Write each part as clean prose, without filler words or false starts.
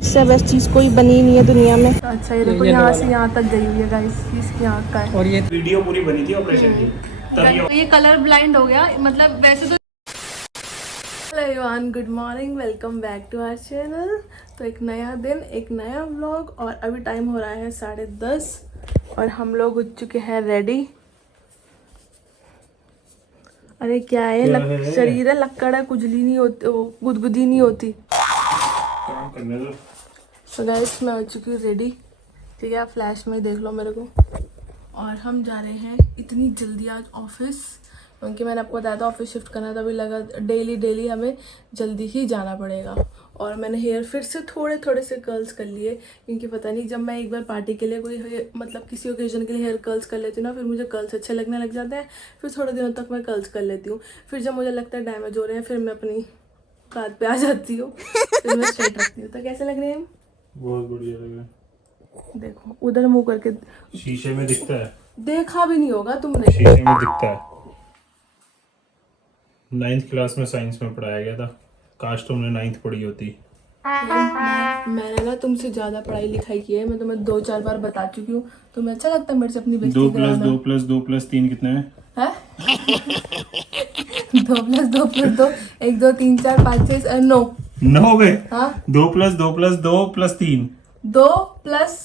इससे बेस्ट चीज कोई बनी नहीं है दुनिया में। अच्छा ये देखो यहाँ से यहाँ तक गई हुई है गाइस, इसकी आँख का है। और ये वीडियो पूरी बनी थी ऑपरेशन की, तब ये कलर ब्लाइंड हो गया, मतलब वैसे तो। Hello everyone, good morning, welcome back to our channel. तो एक नया दिन, एक नया व्लॉग। और अभी टाइम हो रहा है 10:30 और हम लोग हो चुके हैं रेडी। अरे क्या है, शरीर है लक्कड़ है, कुजली नहीं होती, गुदगुदी नहीं होती। काम करने दो। तो गाइस मैं हो चुकी हूँ रेडी, ठीक है, आप फ्लैश में देख लो मेरे को। और हम जा रहे हैं इतनी जल्दी आज ऑफिस, क्योंकि मैंने आपको बताया था ऑफिस शिफ्ट करना था। अभी लगा डेली हमें जल्दी ही जाना पड़ेगा। और मैंने हेयर फिर से थोड़े से कर्ल्स कर लिए, क्योंकि पता नहीं, जब मैं एक बार पार्टी के लिए कोई मतलब किसी ओकेजन के लिए हेयर कर्ल्स कर लेती हूँ ना, फिर मुझे कर्ल्स अच्छे लगने लग जाते हैं। फिर थोड़े दिनों तक मैं कर्ल्स कर लेती हूँ, फिर जब मुझे लगता है डैमेज हो रहे हैं, फिर मैं अपनी बात पे आ जाती हूँ, फिर मैं स्ट्रेट रखती हूँ। तो कैसे लग रहे हैं? बहुत बढ़िया लग रहा है। देखो उधर मुंह करके, शीशे में दिखता है। देखा भी नहीं होगा तुमने। शीशे में दिखता है। 9th क्लास में साइंस में पढ़ाया गया था, काश तुमने 9th पढ़ी होती। मैंने ना तुमसे ज्यादा पढ़ाई लिखाई की है, मैं तुम्हें 2-4 बार बता चुकी हूँ। तुम्हें अच्छा लगता है मेरे से अपनी बेइज्जती 2 + कराना? 2 + 2 + 3 कितने हैं? है 2 + 2 + 2 1 2 3 4 5 6 9 9 हो गए। हाँ 2 + 2 + 2 + 3 2 +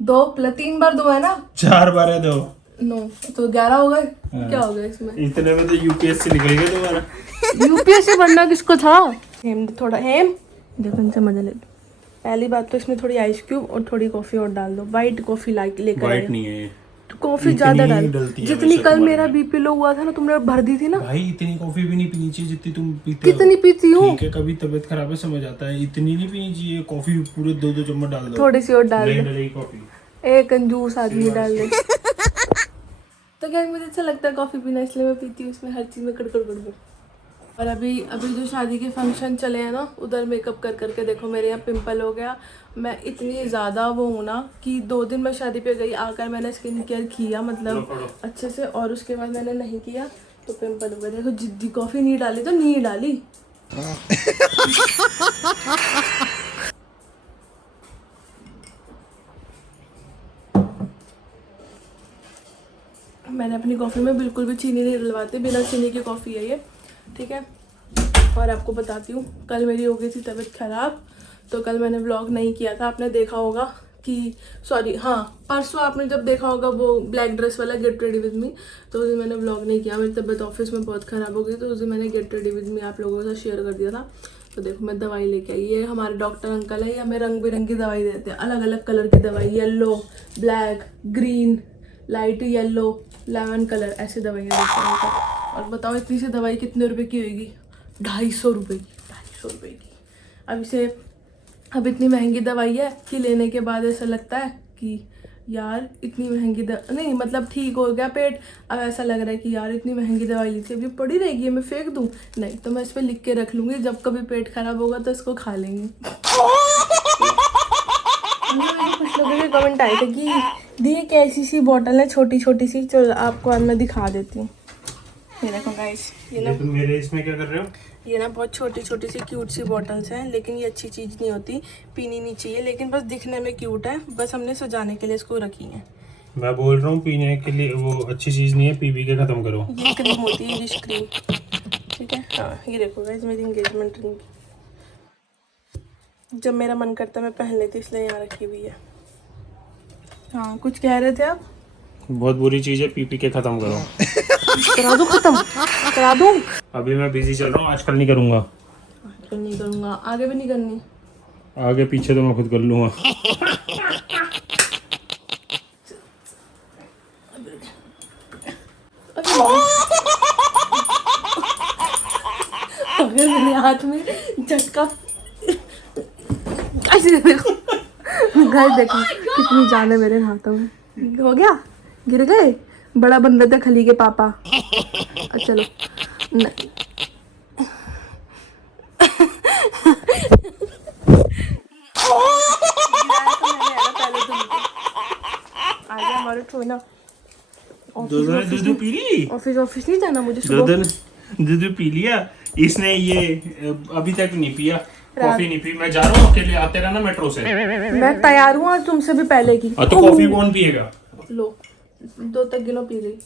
2 + 3 बार 2 है ना, 4 बार है 2। 9 तो 11 हो गए। क्या हो गया इसमें? इतने में तो यूपीएससी निकल गया तुम्हारा। यूपीएससी बनना किसको था? हेम थोड़ा, हेम देखो इनसे मजा ले लो। पहली बात तो इसमें थोड़ी आइस क्यूब और थोड़ी कॉफी और डाल दो। वाइट कॉफी लेकर वाइट आए। नहीं है ये। तो कॉफी ज्यादा डाल, डलती है जितनी वैसे कल तुम्हारे मेरा में। बीपी लो हुआ था ना, तुमने भर दी थी ना। भाई इतनी कॉफी भी नहीं पीनी चाहिए जितनी तुम पीते हो। कितनी पीती हूँ? ठीक है, कभी तबीयत खराब है समझ आता है, इतनी नहीं पीनी चाहिए। कॉफी पूरे 2 चम्मच डाल दो। थोड़ी सी और डाल नहीं दो। डलेगी कॉफी। एक कंजूस आदमी डाल दे। तो क्या मुझे अच्छा लगता है कॉफी पीना, इसलिए मैं पीती हूँ। इसमें हर चीज में कड़कड़ कड़कड़। और अभी जो शादी के फंक्शन चले हैं ना, उधर मेकअप कर करके देखो मेरे यहाँ पिंपल हो गया। मैं इतनी ज़्यादा वो हूँ ना कि 2 दिन मैं शादी पे गई, आकर मैंने स्किन केयर किया मतलब अच्छे से, और उसके बाद मैंने नहीं किया तो पिंपल हो गया। देखो जिद्दी, कॉफ़ी नहीं डाली तो नहीं डाली। मैंने अपनी कॉफ़ी में बिल्कुल भी चीनी नहीं डलवाती, बिना चीनी की कॉफ़ी है ये, ठीक है। और आपको बताती हूँ, कल मेरी हो गई थी तबीयत ख़राब, तो कल मैंने व्लॉग नहीं किया था। आपने देखा होगा कि, सॉरी हाँ, परसों आपने जब देखा होगा वो ब्लैक ड्रेस वाला गेट रेडी विद मी, तो उस दिन मैंने व्लॉग नहीं किया। मेरी तबीयत ऑफिस में बहुत ख़राब हो गई, तो उस दिन मैंने गेट रेडी विद मी आप लोगों के साथ शेयर कर दिया था। तो देखो मैं दवाई लेके आई, ये हमारे डॉक्टर अंकल है, ये हमें रंग बिरंगी दवाई देते हैं, अलग अलग कलर की दवाई, yellow, black, green, light yellow, lemon colour, ऐसी दवाइयाँ देते हैं अंकल। और बताओ इतनी सी दवाई कितने रुपए की होगी? 250 रुपये की, 250 रुपये की। अब इतनी महंगी दवाई है कि लेने के बाद ऐसा लगता है कि यार इतनी महंगी नहीं, मतलब ठीक हो गया पेट, अब ऐसा लग रहा है कि यार इतनी महंगी दवाई ली थी, अभी पड़ी रहेगी, मैं फेंक दूँ? नहीं, तो मैं इस पर लिख के रख लूँगी, जब कभी पेट खराब होगा तो इसको खा लेंगे। कुछ लोगों के कमेंट आए थे कि दी एक ऐसी सी बॉटल है छोटी छोटी सी, चलो आपको आज मैं दिखा देती हूँ। ये देखो गाइस, ये तुम मेरे इसमें क्या कर रहे हो? ये ना बहुत छोटी छोटी सी क्यूट सी बॉटल्स हैं, लेकिन ये अच्छी चीज़ नहीं होती, पीनी नहीं चाहिए, लेकिन बस दिखने में क्यूट है, बस हमने सजाने के लिए इसको रखी है। मैं बोल रहा हूँ पीने के लिए वो अच्छी चीज़ नहीं है, पी के ख़त्म करो। ये क्रीम होती है, विश क्रीम, ठीक है। हाँ ये देखो गाइस, मेरी इंगेजमेंट रिंग, जब मेरा मन करता है मैं पहन लेती, इसलिए यहाँ रखी हुई है। हाँ कुछ कह रहे थे आप? बहुत बुरी चीज़ है, पी के ख़त्म करो। करा दूँ ख़त्म, करा दूँ? अभी मैं बिजी चल रहा हूँ, आजकल नहीं करूँगा। आजकल नहीं करूँगा, आगे भी नहीं करनी। आगे पीछे तो मैं खुद कर लूँगा। अगर मेरे हाथ में झटका, ऐसे देखो गाइस, देखो कितनी जान है मेरे हाथों में। हो गया, गिर गए, बड़ा बन रहे थे खली के पापा। चलो नहीं, आजा हमारे छोना। दूध पी ली? ऑफिस नहीं जाना मुझे दूध सुबह। दूध पी लिया? इसने ये अभी तक नहीं पिया, कॉफी नहीं पी। मैं जा रहा हूँ अकेले, आते रहना मेट्रो से। मैं तैयार हूँ आज तुमसे भी पहले की। तो कॉफी कौन पिएगा? लो 2 तक गिनो पी गई।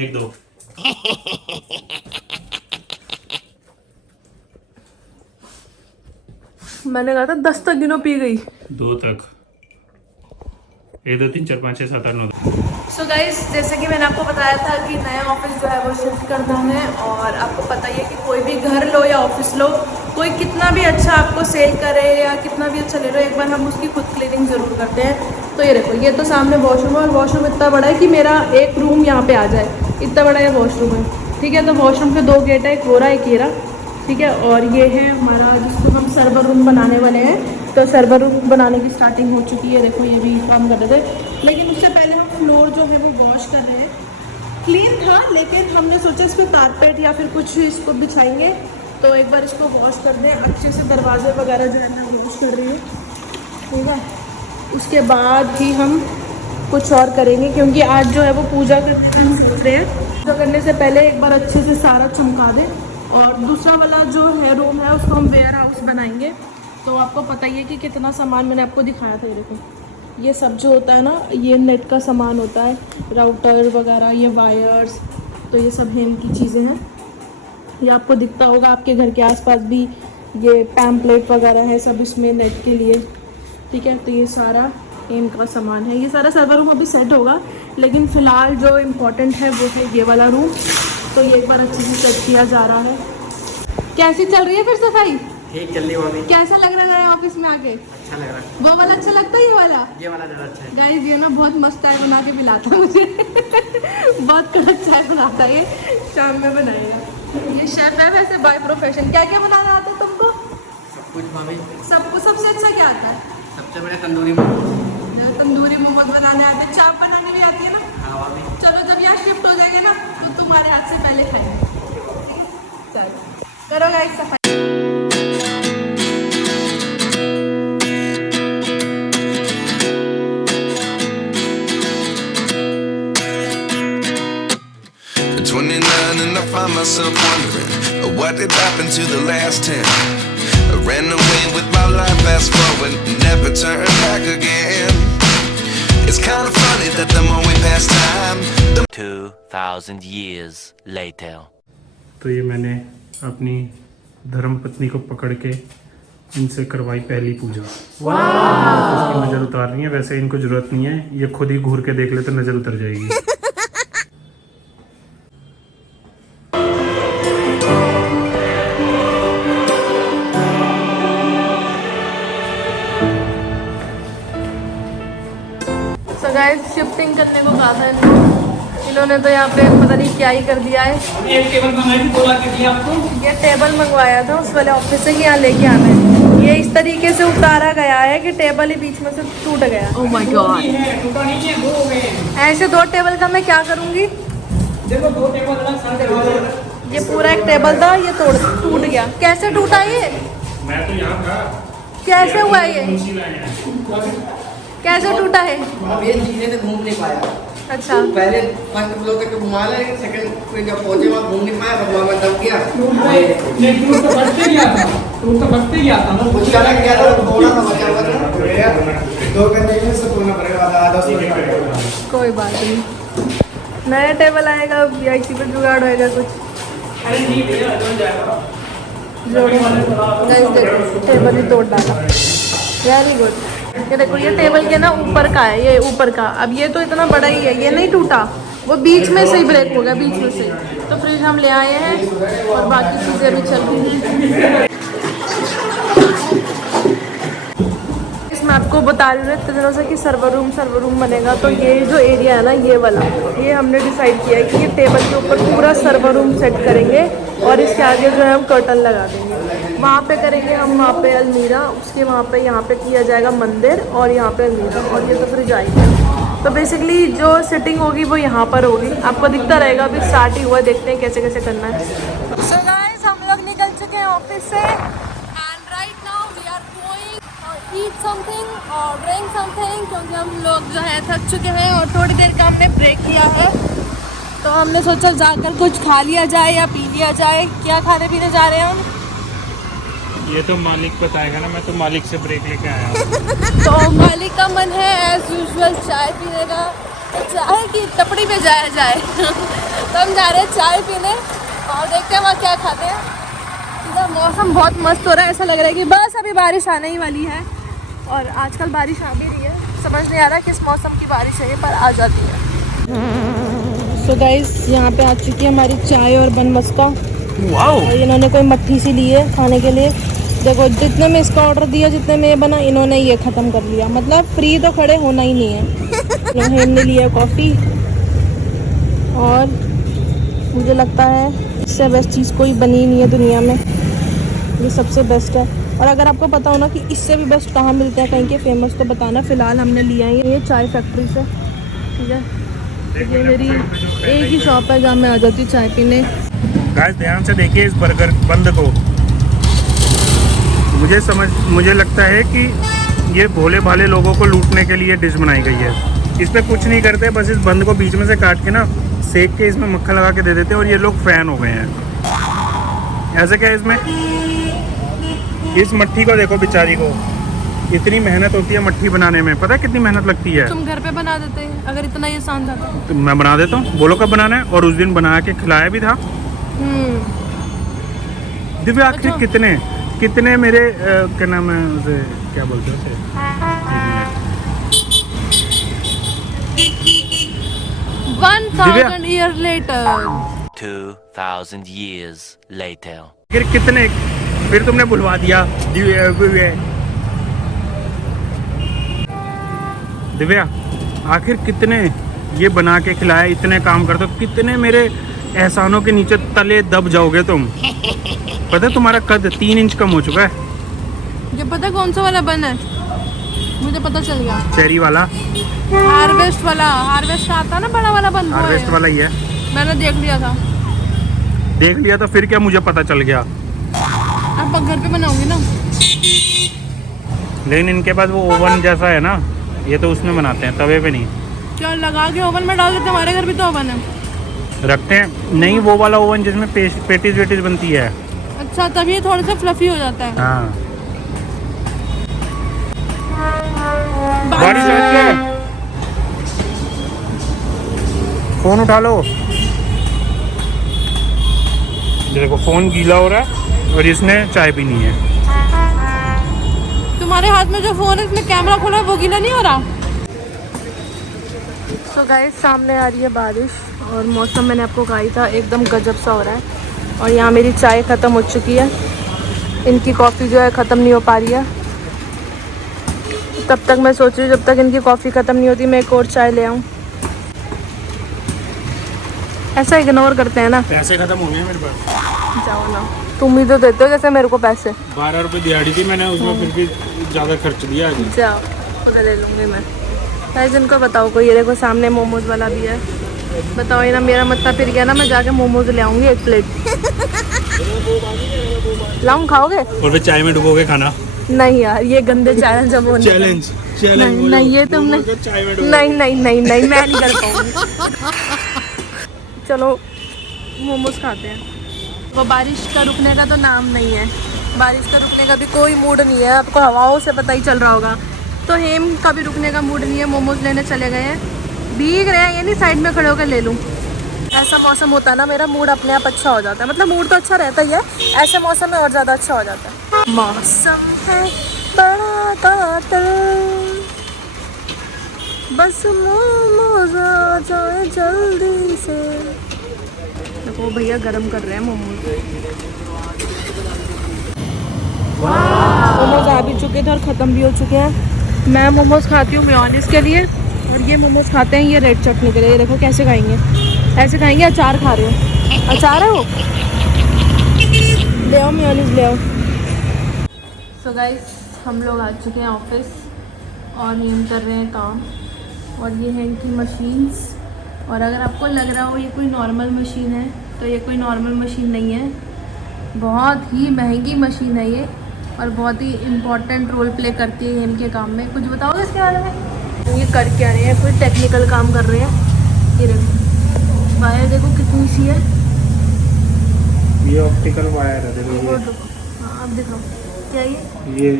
1 2 मैंने कहा था 10 तक गिनो पी गई। 2 तक 1 2 3 4 5 6 7 8 9। सो गाइस, जैसे कि मैंने आपको बताया था कि नया ऑफिस जो है वो शिफ्ट करना है, और आपको पता ही है कि कोई भी घर लो या ऑफिस लो, कोई कितना भी अच्छा आपको सेल करे या कितना भी अच्छा ले लो, एक बार हम उसकी खुद क्लीनिंग ज़रूर करते हैं। तो ये देखो, ये तो सामने वॉशरूम है, और वॉशरूम इतना बड़ा है कि मेरा एक रूम यहाँ पे आ जाए, इतना बड़ा ये वॉशरूम है। ठीक है, तो वॉशरूम के 2 गेट है, एक वो रहा एक ये रहा। ठीक है, और ये है हमारा जिसको हम सर्वर रूम बनाने वाले हैं। तो सर्वर रूम बनाने की स्टार्टिंग हो चुकी है। देखो ये भी काम कर रहे थे, लेकिन उससे पहले हम फ्लोर जो है वो वॉश कर रहे हैं। क्लीन था, लेकिन हमने सोचा इस पर कारपेट या फिर कुछ इसको बिछाएंगे, तो एक बार इसको वॉश कर दें अच्छे से। दरवाजे वगैरह जो है मैं वॉश कर रही हूँ, ठीक है। उसके बाद ही हम कुछ और करेंगे, क्योंकि आज जो है वो पूजा करने का हम सोच रहे हैं। पूजा करने से पहले एक बार अच्छे से सारा चमका दें, और दूसरा वाला जो है रूम है उसको हम वेयर हाउस बनाएंगे। तो आपको पता ही है कि कितना सामान मैंने आपको दिखाया था। ये देखो, ये सब जो होता है ना, ये नेट का सामान होता है, राउटर वगैरह, ये वायर्स, तो ये सब हेम की चीज़ें हैं। ये आपको दिखता होगा आपके घर के आसपास भी, ये पैम्पलेट वगैरह है सब इसमें नेट के लिए। ठीक है, तो ये सारा हेम का सामान है। ये सारा सर्वर रूम अभी सेट होगा, लेकिन फ़िलहाल जो इम्पोर्टेंट है वो है ये वाला रूम। तो ये एक बार अच्छे से सेट किया जा रहा है। कैसी चल रही है फिर सफाई? ठीक चल रही है। कैसा लग रहा है ऑफिस में आके? अच्छा लग रहा है। वो वाला अच्छा लगता है, ये वाला ज़्यादा अच्छा है। गाइस, ये ना बहुत मस्त चाय बना के पिलाता है मुझे बहुत कड़क चाय बनाता है ये, शाम में बनाएगा। ये शेफ है वैसे बाय प्रोफेशन। क्या क्या बनाना आता है तुमको? सब कुछ भाभी। सबको सबसे अच्छा क्या आता है? सबसे बड़े तंदूरी मोमोज। तंदूरी मोमोज बनाने आते हैं, चाप बनाने भी आती है ना? हाँ भाभी। चलो जब यहाँ शिफ्ट हो जाएंगे ना, तो तुम्हारे हाथ से पहले खाएंगे। चलो करो गाइस सफाई। Find myself wondering what did happen to the last 10. I ran away with my life, fast forward, never turn back again. It's kind of funny that the more we pass time, 2000 years later. तो ये मैंने अपनी धर्मपत्नी को पकड़ के इनसे करवाई पहली पूजा। उसकी नजर उतारनी है, वैसे इनको जरूरत नहीं है, ये खुद ही घूर के देख ले तो नजर उतर जाएगी। गाइस, शिफ्टिंग करने को कहा था इन्होंने तो यहाँ पे पता नहीं क्या ही कर दिया है। एक टेबल मंगाई थी, बोला कि थी आपको। ये टेबल मंगवाया था उस वाले ऑफिस से कि यहाँ लेके आना है। ये इस तरीके से उतारा गया है कि टेबल ही बीच में से टूट गया। ओह माय गॉड, ऐसे 2 टेबल का मैं क्या करूँगी? देखो 2 टेबल अलग साथ। ये पूरा एक टेबल था, ये टूट गया। कैसे टूटा ये? मैं तो यहाँ था। कैसे हुआ ये? कैसे टूटा है? अब ये चीजें तो घूम नहीं पाया। अच्छा, पहले फर्स्ट फ्लोर तक घुमा ले, लेकिन सेकंड पे जब पहुंचे वहाँ घूम नहीं पाया, भगवान में दब गया। नहीं टूट तो बचते गया था, टूट तो बचते गया था। कुछ जाना गया था, थोड़ा सा बचा हुआ था। 2 घंटे में से तोड़ना पड़ेगा, आधा 10 मिनट। कोई बात नहीं, नया टेबल आएगा या इसी पे जुगाड़ होएगा कुछ। अरे नहीं भैया, बन जाएगा। टेबल ही तोड़ डाला। Very good. ये देखो, ये टेबल के ना ऊपर का है, ये ऊपर का। अब ये तो इतना बड़ा ही है, ये नहीं टूटा, वो बीच में से ही ब्रेक हो गया, बीच में से। तो फ्रिज हम ले आए हैं और बाकी चीज़ें भी चल रही हैं। इसमें आपको बता रही हूँ इतने दिनों से कि सर्वर रूम बनेगा। तो ये जो एरिया है ना, ये वाला, ये हमने डिसाइड किया है कि ये टेबल के ऊपर पूरा सर्वर रूम सेट करेंगे, और इसके आगे जो है हम कर्टन लगा देंगे। वहाँ पे करेंगे हम, वहाँ पे अलमीरा, उसके वहाँ पे यहाँ पे किया जाएगा मंदिर, और यहाँ पे अलमीरा, और ये तो फ्रिज आएगी। तो बेसिकली जो सेटिंग होगी वो यहाँ पर होगी, आपको दिखता रहेगा। अभी स्टार्ट ही हुआ है, देखते हैं कैसे कैसे करना है। सो गाइस, हम लोग निकल चुके हैं ऑफिस से, and right now we are going eat something और ड्रिंक समथिंग, क्योंकि हम लोग जो है थक चुके हैं और थोड़ी देर का हमने ब्रेक किया है। तो हमने सोचा जाकर कुछ खा लिया जाए या पी लिया जाए। क्या खाने पीने जा रहे हैं हम? ये तो मालिक बताएगा ना, मैं तो मालिक से ब्रेक लेके आया हूँ। तो मालिक का मन है एज यूजुअल चाय पीने का, तो चाय की टपड़ी पे जाया जाए। तो हम जा रहे हैं चाय पीने और देखते हैं वहाँ क्या खाते हैं। इधर मौसम बहुत मस्त हो रहा है, ऐसा लग रहा है कि बस अभी बारिश आने ही वाली है। और आजकल बारिश आ भी रही है, समझ नहीं आ रहा किस मौसम की बारिश है, पर आ जाती है। सो गाइस यहाँ पे आ चुकी है हमारी चाय और बन मस्का। और इन्होंने कोई मट्ठी सी ली है खाने के लिए। देखो जितने में इसका ऑर्डर दिया, जितने में ये बना, इन्होंने ये ख़त्म कर लिया। मतलब फ्री तो खड़े होना ही नहीं है। हमने लिया कॉफ़ी और मुझे लगता है इससे बेस्ट चीज़ कोई बनी नहीं है दुनिया में। ये सबसे बेस्ट है। और अगर आपको पता हो ना कि इससे भी बेस्ट कहाँ मिलते हैं कहीं के फेमस, तो बताना। फ़िलहाल हमने लिया है ये चाय फैक्ट्री से, ठीक है। ये मेरी एक ही शॉप है जहाँ मैं आ जाती हूँ चाय पीने। गाइस ध्यान से देखिए इस बर्गर बंद को। मुझे लगता है कि ये भोले भाले लोगों को लूटने के लिए डिश बनाई गई है। इस पे कुछ नहीं करते, बस इस बंद को बीच में से काट के ना सेक के इसमें मक्खन लगा के दे देते हैं और ये लोग फैन हो गए हैं। ऐसे क्या है इसमें, इस मट्ठी को देखो बेचारी को, इतनी मेहनत होती है मट्ठी बनाने में। पता है कितनी मेहनत लगती है? तुम घर पे बना देते हैं अगर इतना ये आसान था तो मैं बना देता हूँ, बोलो कब बनाना है। और उस दिन बना के खिलाया भी था। दिव्या आखिर कितने मेरे क्या नाम है उसे, क्या बोलते हैं उसे, 1000 years later 2000 years later फिर कितने, फिर तुमने बुलवा दिया दिव्या। आखिर कितने ये बना के खिलाया, इतने काम करते हो, कितने मेरे एहसानों के नीचे तले दब जाओगे तुम। पता है तुम्हारा कद 3 इंच कम हो चुका है। जो पता कौन सा वाला बन है, मुझे पता चल गया। चेरी वाला, हार्वेस्ट वाला। हार्वेस्ट आता ना बड़ा वाला बन, हार्वेस्ट वाला ही है। मैंने देख लिया था। देख लिया तो फिर क्या मुझे पता चल गया। अब घर पे बनाऊंगी ना। लेकिन इनके पास वो ओवन जैसा है ना, ये तो उसमें बनाते हैं, तवे पे नहीं। क्या लगा के ओवन में डाल देते? हमारे घर भी तो ओवन है। रखते हैं नहीं, वो वाला ओवन जिसमें पेटीज वेटीज बनती है। अच्छा, तभी थोड़ा सा फ्लफी हो जाता है। हाँ। बारिश आ रही है, फोन उठा लो। देखो फोन गीला हो रहा है और इसने चाय पीनी है। तुम्हारे हाथ में जो फोन है इसमें कैमरा खोला है, वो गीला नहीं हो रहा? सो गाइस सामने आ रही है बारिश और मौसम मैंने आपको कहा ही था एकदम गजब सा हो रहा है। और यहाँ मेरी चाय ख़त्म हो चुकी है, इनकी कॉफ़ी जो है ख़त्म नहीं हो पा रही है। तब तक मैं सोच रही हूँ जब तक इनकी कॉफ़ी ख़त्म नहीं होती मैं एक और चाय ले आऊँ। ऐसा इग्नोर करते हैं ना। पैसे खत्म हो गए मेरे पास। जाओ ना, तुम ही तो देते हो जैसे मेरे को पैसे। 12 रुपये दिहाड़ी थी मैंने, उसमें फिर भी ज़्यादा खर्च दिया। जाओ उधर ले लूँगी मैं। गाइस इनको बताओ कोई, ये देखो सामने मोमोज वाला भी है। बताओ ये ना, मेरा मत्था फिर गया ना, मैं जाके मोमोज ले आऊँगी 1 प्लेट। लाऊं, खाओगे? और फिर चाय में डुबोगे खाना? नहीं यार, ये गंदे चैलेंज अब होने चैलेंज नहीं, ये तुमने नहीं मैं नहीं कर पाऊंगी। चलो मोमोज खाते हैं। वो बारिश का रुकने का तो नाम नहीं है, बारिश का रुकने का भी कोई मूड नहीं है। आपको हवाओं से पता ही चल रहा होगा। तो हेम का भी रुकने का मूड नहीं है, मोमोज लेने चले गए हैं। भीग रहे हैं, ये नहीं साइड में खड़े होकर ले लूँ। ऐसा मौसम होता है ना, मेरा मूड अपने आप अच्छा हो जाता है। मतलब मूड तो अच्छा रहता ही है, ऐसे मौसम में और ज़्यादा अच्छा हो जाता है। मौसम है बड़ा कातिल, बस मोमोज आ जाए जल्दी से। देखो भैया गरम कर रहे हैं मोमोज। मोमोज आ भी चुके थे और ख़त्म भी हो चुके हैं। मैं मोमोज खाती हूँ मेयोनीज के लिए और ये मोमोज खाते हैं ये रेड चटनी के लिए। ये देखो कैसे खाएंगे, ऐसे खाएंगे। अचार खा रहे हो, अचार है वो, ले आओ मेयोनीज ले आओ। सो गाइस हम लोग आ चुके हैं ऑफिस और हेम कर रहे हैं काम। और ये है इनकी मशीन्स। और अगर आपको लग रहा हो ये कोई नॉर्मल मशीन है, तो ये कोई नॉर्मल मशीन नहीं है, बहुत ही महंगी मशीन है ये। और बहुत ही इम्पोर्टेंट रोल प्ले करती है हेम के काम में। कुछ बताओगे इसके बारे में? ये कर क्या रहे हैं, कोई टेक्निकल काम कर रहे हैं। ये देखो वायर देखो कितनी सी है। ये ऑप्टिकल वायर है, देखो वो देखो, हाँ अब दिखाओ क्या ये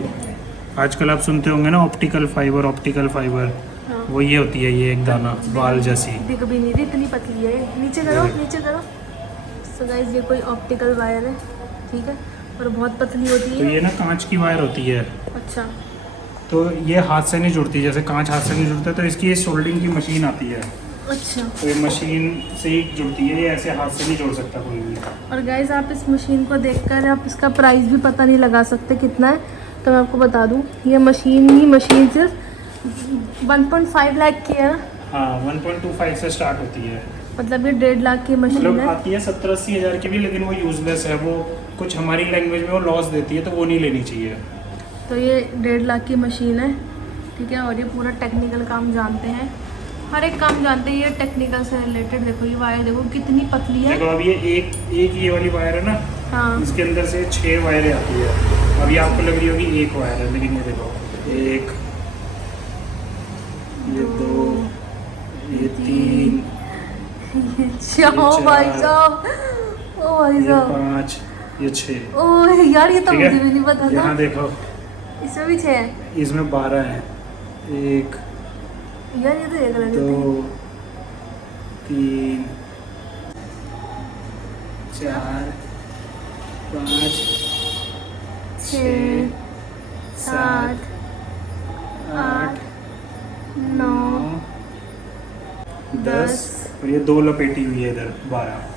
आजकल आप सुनते होंगे ना ऑप्टिकल फाइबर, ऑप्टिकल फाइबर, हाँ। वो ये होती है, ये एक दाना बाल जैसी। दिख भी नहीं रही, इतनी पतली है। नीचे करो, नीचे करो। सो गाइस ये कोई ऑप्टिकल वायर है, ठीक है, और बहुत पतली होती तो है। ये ना कांच की वायर होती है, अच्छा, तो ये हाथ से नहीं जुड़ती, जैसे कांच हाथ से नहीं जुड़ता, तो इसकी ये सोल्डिंग की मशीन आती है, अच्छा। तो ये मशीन से ही जुड़ती है, ये ऐसे हाथ से नहीं जोड़ सकता कोई भी। और गाइस आप इस मशीन को देखकर आप इसका प्राइस भी पता नहीं लगा सकते कितना है। तो मैं आपको बता दूं, ये मशीन सिर्फ 1.5 लाख की है। हाँ, 1.25 से स्टार्ट होती है, मतलब ये 1.5 लाख की मशीन मतलब है। आती है 70-80 हज़ार की भी, लेकिन वो यूजलेस है, वो कुछ हमारी लैंग्वेज में वो लॉस देती है, तो वो नहीं लेनी चाहिए। तो ये 1.5 लाख की मशीन है, ठीक है, और ये पूरा टेक्निकल काम जानते हैं, हर एक काम जानते हैं ये टेक्निकल से रिलेटेड। देखो ये वायर देखो कितनी पतली है। देखो अब ये एक ये वाली वायर है ना, हाँ, इसके अंदर से 6 वायरें आती है। अभी आपको लग रही होगी एक वायर है, लेकिन ये देखो, एक, ये 2, ये 3, ये 4 भाई साहब, ओ भाई ये साहब, 5, ये 6। ओ यार ये तो ठीक मुझे है? भी नहीं पता था। यहाँ देखो, इसमें भी 6 है इसमें 12 हैं, 1, यार, ये तो देख रहे 2, 3, 4, 5, 6, 7, 8, 9, 10, और ये 2 लपेटी हुई है इधर, 12।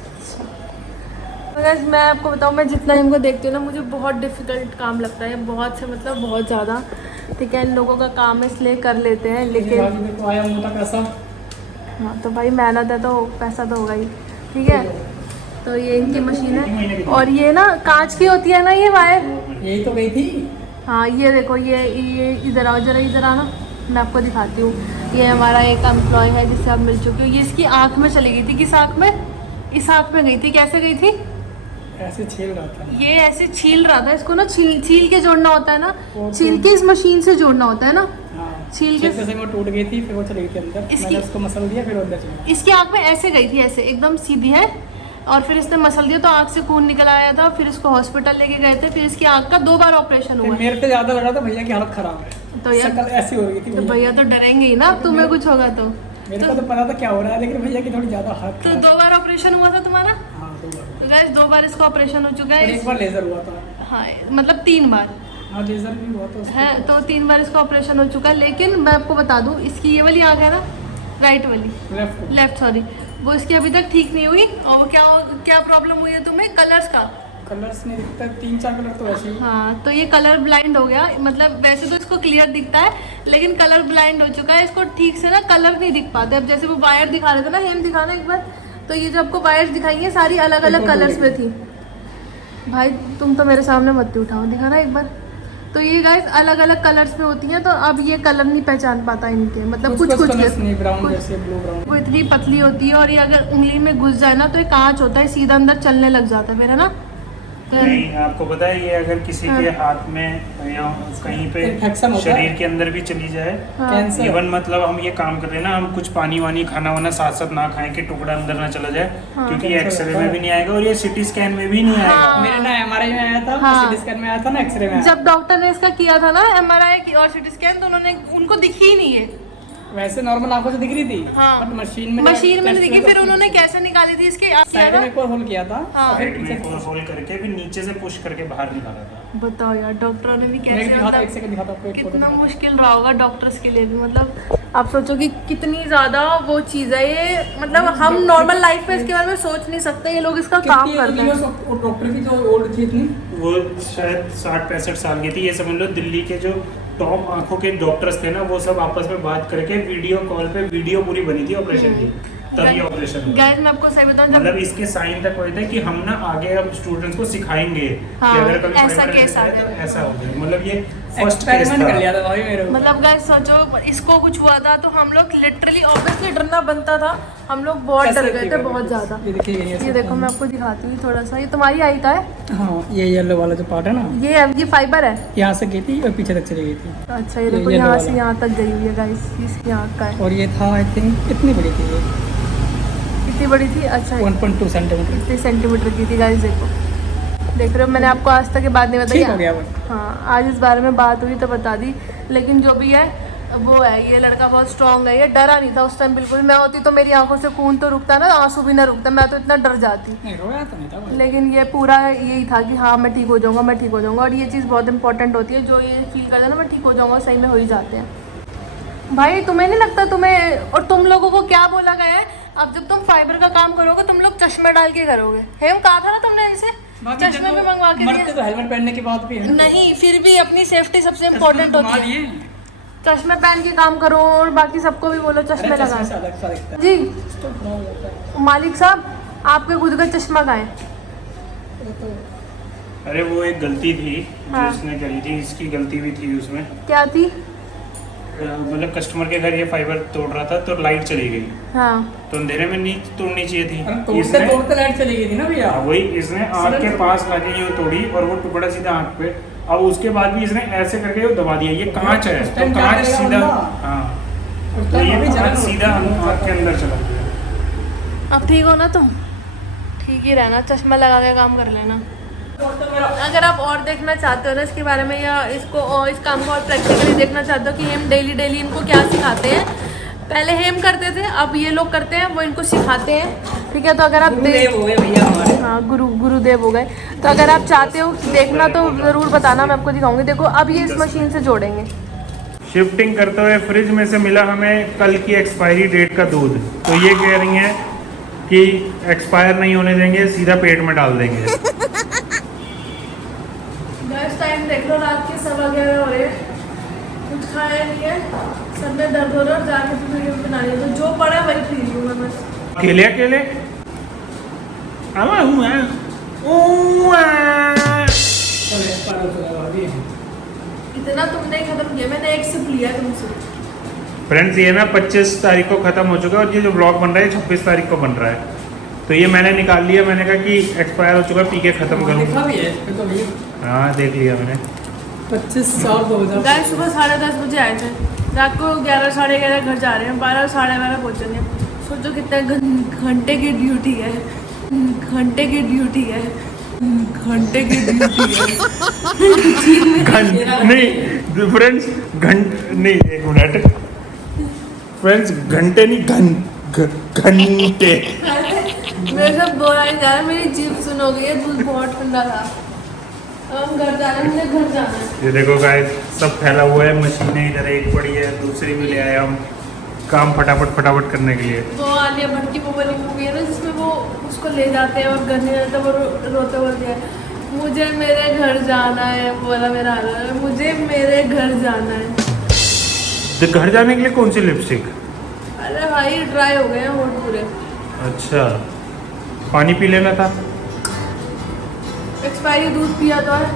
गाइस मैं आपको बताऊं, मैं जितना इनको देखती हूँ ना, मुझे बहुत डिफिकल्ट काम लगता है, बहुत से मतलब बहुत ज़्यादा, ठीक है। इन लोगों का काम है इसलिए कर लेते हैं, लेकिन मेरे को आया मोटा पैसा। हाँ तो भाई मेहनत है तो पैसा तो होगा ही, ठीक है। तो ये इनकी मशीन है, और ये ना कांच की होती है ना ये वायर। यही तो गई थी। हाँ ये देखो, ये इधर आओ जरा, इधर आना, मैं आपको दिखाती हूँ। ये हमारा एक एम्प्लॉय है जिससे आप मिल चुके हो। ये इसकी आँख में चली गई थी। किस आँख में? इस आँख में गई थी। कैसे गई थी? ऐसे छील रहा था। ये ऐसे छील रहा था, इसको ना छील के जोड़ना होता है ना, छील के इस मशीन से जोड़ना होता है ना, हाँ, छील के। से वो टूट गई थी, फिर वो चली गई थी अंदर। मैंने उसको मसल दिया, फिर अंदर चली। इसकी आँख में ऐसे गई थी, ऐसे एकदम सीधी है, और फिर इसने मसल दिया तो आँख से खून निकल आया था। फिर इसको हॉस्पिटल लेके गए थे, फिर इसकी आँख का 2 बार ऑपरेशन हुआ है। मेरे पे ज्यादा लगा था भैया की हालत खराब है, तो यार शक्ल ऐसी हो गई थी। तो भैया तो डरेंगे ही ना, तुम्हें कुछ होगा तो। मेरे को तो पता था क्या हो रहा है, लेकिन भैया की थोड़ी ज्यादा हालत तो 2 बार ऑपरेशन हुआ था तुम्हारा? हाँ, 2 बार। तो गाइस 2 बार इसका ऑपरेशन हो चुका और है। एक बार लेजर हुआ था। हाँ मतलब 3 बार हाँ, लेजर भी हुआ था उसको। है, तो 3 बार इसका ऑपरेशन हो चुका है। लेकिन मैं आपको बता दूं, इसकी ये वाली आँख है ना, राइट वाली, लेफ्ट सॉरी, वो इसकी अभी तक ठीक नहीं हुई। और वो क्या प्रॉब्लम हुई है तुम्हें? कलर्स का। कलर्स नहीं दिखता, 3-4 कलर तो ऐसे ही। हाँ तो ये कलर ब्लाइंड हो गया, मतलब वैसे तो इसको क्लियर दिखता है, लेकिन कलर ब्लाइंड हो चुका है। इसको ठीक से ना कलर नहीं दिख पाते। अब जैसे वो वायर दिखा रहे थे ना, हेम दिखाना एक बार, तो ये जो आपको वायर्स दिखाई है सारी अलग अलग कलर्स में थी। भाई तुम तो मेरे सामने मत उठाओ, दिखाना एक बार। तो ये गाइस अलग अलग कलर्स में होती हैं, तो अब ये कलर नहीं पहचान पाता इनके, मतलब कुछ ब्राउन जैसे, ब्लू ब्राउन। वो इतनी पतली होती है, और ये अगर उंगली में घुस जाए ना तो ये कांच होता है, सीधा अंदर चलने लग जाता है फिर, है ना। तो नहीं, आपको पता है ये अगर किसी के हाथ में या कहीं पे इन्फेक्शन होता है। शरीर के अंदर भी चली जाए, कैंसर। इवन मतलब हम ये काम कर रहे हैं ना, हम कुछ पानी वानी खाना वाना साथ साथ ना खाएं कि टुकड़ा अंदर ना चला जाए, क्योंकि ये एक्सरे में भी नहीं आएगा और ये सिटी स्कैन में भी नहीं आएगा। मेरे ना MRI में आया था, हाँ। CT स्कैन में आया था ना, एक्सरे में आया। जब डॉक्टर ने इसका किया था ना MRI और CT स्कैन, तो उन्होंने उनको दिखी ही नहीं है। वैसे नॉर्मल आंखों से दिख रही थी, हाँ। बट मशीन में नहीं दिखी। फिर उन्होंने कैसे निकाली थी इसकी? साइड में एक और होल किया था। हाँ। और फिर साइड में एक और होल करके फिर नीचे से पुश करके बाहर निकाला था। बताओ यार, डॉक्टरों ने भी मैं कैसे, दिखाता, एक सेकंड दिखाता आपको, एक फोटो कितना दिखाता। मुश्किल रहा होगा डॉक्टर्स के लिए भी। मतलब आप सोचो कि कितनी ज्यादा वो चीज़ है ये, मतलब हम नॉर्मल लाइफ में इसके बारे में सोच नहीं सकते, ये लोग इसका काम करते हैं। डॉक्टर की जो ओल्ड थी इतनी, वो शायद 60-65 साल की थी। ये समझ लो दिल्ली के जो टॉप आंखों के डॉक्टर्स थे ना, वो सब आपस में बात करके वीडियो कॉल पे वीडियो पूरी बनी थी ऑपरेशन की, तब ये ऑपरेशन हुआ। गाइस मैं आपको सही बताऊं, जब मतलब इसके साइन तक हुए थे कि हम ना आगे अब स्टूडेंट्स को सिखाएंगे हाँ, कि अगर कभी ऐसा fiber केस ऐसा है आ तो जाए। ऐसा हो जाए। मतलब ये फर्स्ट केस एक्सपेरिमेंट कर लिया था। था भाई मेरे को। मतलब गाइस सोचो, इसको कुछ हुआ था तो हम लोग लिटरली ऑब्वियसली डरना बनता था, हम लोग बहुत डर गए थे, बहुत ज्यादा। ये देखिए, ये देखो मैं आपको दिखाती हूँ थोड़ा सा, ये तुम्हारी आई का है, हाँ, ये येलो वाला जो पार्ट है ना, ये फाइबर है। यहाँ से गई थी और पीछे तक चली गई थी। अच्छा ये देखो ये यहाँ वाला। से यहाँ तक गई हुई है गाइस, इसकी आँख का है। और ये था आई थिंक कितनी बड़ी थी ये, कितनी बड़ी थी? अच्छा 1.2 सेंटीमीटर। कितने सेंटीमीटर की थी गाइस? देखो देख रहे हो, मैंने आपको आज तक के बात नहीं ठीक हो बताई। गया वो। हाँ, आज इस बारे में बात हुई तो बता दी। लेकिन जो भी है वो है, ये लड़का बहुत स्ट्रांग है। ये डरा नहीं था उस टाइम बिल्कुल। मैं होती तो मेरी आंखों से खून तो रुकता ना, आंसू भी ना रुकता, मैं तो इतना डर जाती। नहीं रोया तो नहीं था वो। लेकिन ये पूरा यही था कि हाँ मैं ठीक हो जाऊंगा, मैं ठीक हो जाऊंगा। और ये चीज़ बहुत इंपॉर्टेंट होती है, जो ये फील करता है ना मैं ठीक हो जाऊंगा, सही में हो ही जाते हैं। भाई तुम्हें नहीं लगता तुम्हें, और तुम लोगों को क्या बोला गया है, अब जब तुम फाइबर का काम करोगे तुम लोग चश्मा डाल के करोगे। हेम कहा था ना तुमने इनसे चश्मे भी मंगवा के मरते तो हेलमेट पहनने की बात भी है। नहीं, फिर भी अपनी सेफ्टी सबसे इम्पोर्टेंट होती है। है। चश्मे पहन के काम करो और बाकी सबको भी बोलो चश्मे लगा। जी मालिक साहब, आपके खुद का चश्मा कहाँ है? अरे वो एक गलती थी हाँ। जो इसने करी थी, इसकी गलती भी थी उसमें। क्या थी? मतलब कस्टमर के घर ये फाइबर तोड़ रहा था तो लाइट चली गई, हाँ तो अंधेरे में नहीं तोड़नी चाहिए थी। तोड़ते इसने तोड़ते लाइट चली गई थी ना भैया। वही इसने आँख के पास लाके यूँ तोड़ी और वो टुकड़ा सीधा आँख पे। अब उसके बाद भी इसने ऐसे करके वो दबा दिया। ये कांच है तो कांच सीधा, हाँ तो ये कांच सीधा आँख के अंदर चला गया। अब ठीक हो ना तुम? ठीक ही रहना, चश्मा लगा के काम कर लेना। अगर आप और देखना चाहते हो ना इसके बारे में, या इसको और इस काम को और प्रैक्टिकली देखना चाहते हो कि हम डेली डेली इनको क्या सिखाते हैं, पहले हम करते थे, अब ये लोग करते हैं, वो इनको सिखाते हैं। ठीक है, तो अगर आप गुरुदेव हो गए भैया हमारे। हाँ गुरुदेव हो गए। तो अगर आप चाहते हो देखना तो ज़रूर बताना, मैं आपको दिखाऊंगी। देखो अब ये इस मशीन से जोड़ेंगे। शिफ्टिंग करते हुए फ्रिज में से मिला हमें कल की एक्सपायरी डेट का दूध। तो ये कह रही हैं कि एक्सपायर नहीं होने देंगे, सीधा पेट में डाल देंगे। गैस टाइम देख लो, रात के 11:15 हो रहे हैं, कुछ खाया नहीं है, सब में दर्द हो रहा है, जाके तो वीडियो बनानी है, तो जो पड़ा वही पी लूँ मैं बस। अकेले अकेले इतना तुमने खत्म किया, मैंने एक सिप लिया तुमसे। फ्रेंड्स ये ना 25 तारीख को ख़त्म हो चुका है और ये जो ब्लॉग बन रहा है 26 तारीख को बन रहा है। तो ये मैंने निकाल लिया, मैंने कहा कि एक्सपायर हो चुका है, पी के ख़त्म देखा करूँ। भी है इसमें तो भैया। हाँ देख लिया मैंने। 25 साल 2000। गाइस सुबह 10:30 बजे आए थे, रात को 11 साढ़े 11 घर जा रहे हैं, 12 साढ़े 12 पहुँचेंगे। सोचो कितने घंटे की ड्यूटी है, घंटे की ड्यूटी है, घंटे की ड्यूटी है। नहीं फ्रेंड्स नहीं, एक मिनट फ्रेंड्स, घंटे नहीं घंटे। मेरे से बोला नहीं जा रहा, मेरी जीभ सुन हो गई है, दूध बहुत ठंडा था। अब हम घर जा रहे हैं, मुझे घर जाना है। ये देखो गाइस सब फैला हुआ है, मशीनें इधर एक पड़ी है, दूसरी भी ले आए हम काम फटाफट करने के लिए। वो आलिया भट्ट की वो वाली मूवी है ना जिसमें वो उसको ले जाते हैं और घर नहीं जाता, वो रोते बोलते हैं मुझे मेरे घर जाना है, वो वाला मेरा हाल है, मुझे मेरे घर जाना है। तो घर जाने के लिए कौन सी लिपस्टिक? अरे भाई ड्राई हो गए हैं होठ पूरे। अच्छा पानी पी लेना था। एक्सपायरी दूध पिया तो है।